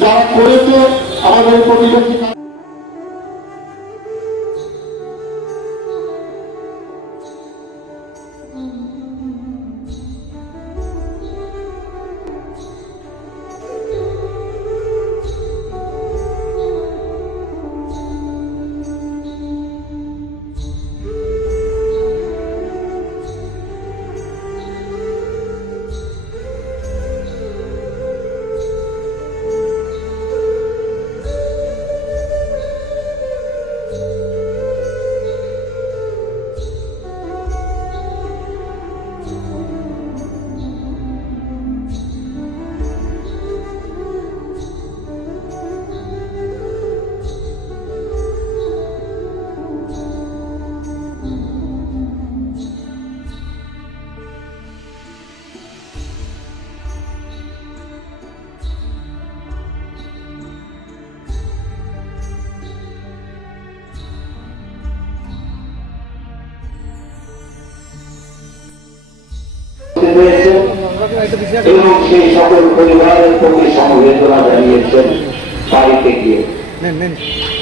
যারা করেছে আমাদের প্রতিবেশী এবং সেই সকল পরিবারের প্রতি সমবেদনা জানিয়েছেন বাড়িতে গিয়ে।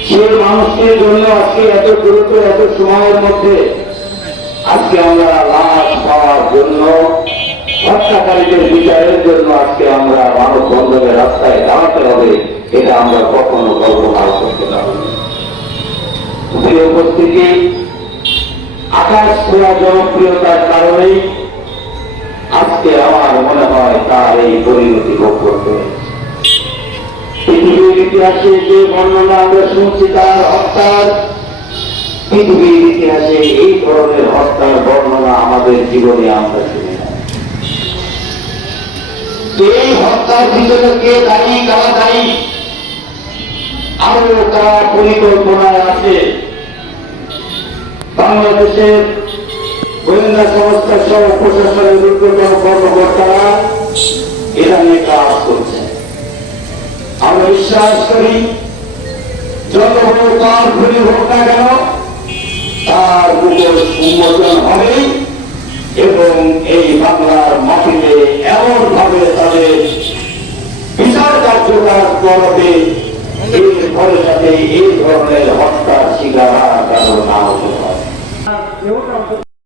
সেই মানুষটির জন্য আজকে এত দ্রুত এত সময়ের মধ্যে আজকে আমরা লাশ পাওয়ার জন্য হত্যাকারীদের বিচারের জন্য আজকে আমরা মানব বন্ধনের রাস্তায় দাঁড়াতে হবে এটা আমরা কখনো কল্পনা করতে পারি উপস্থিতি আকাশ ছোঁয়া জনপ্রিয়তার কারণেই আজকে আমার মনে হয় তার এই পরিণতি ভোগ করতে পৃথিবীর ইতিহাসে যে বর্ণনা আমরা শুনছি, তার হত্যার পৃথিবীর ইতিহাসে এই ধরনের হত্যার বর্ণনা আমাদের জীবনে আমরা শুনি। এই হত্যার পিছনে কে দায়ী, কারা দায়ী? আরও পরিকল্পনায় আছে? বাংলাদেশের গোয়েন্দা সংস্থা সহ প্রশাসনের ঊর্ধ্বতন কর্মকর্তারা এরা নিয়ে কাজ করছে। আমরা বিশ্বাস করি, যত বড় তার খুলি হোক না কেন, তার উপর উন্মোচন হবে এবং এই বাংলার মাটিতে এমন ভাবে তাদের বিচার কার্যকর করবে এই ধরনের হত্যার শিকার আর না হতে কেউটা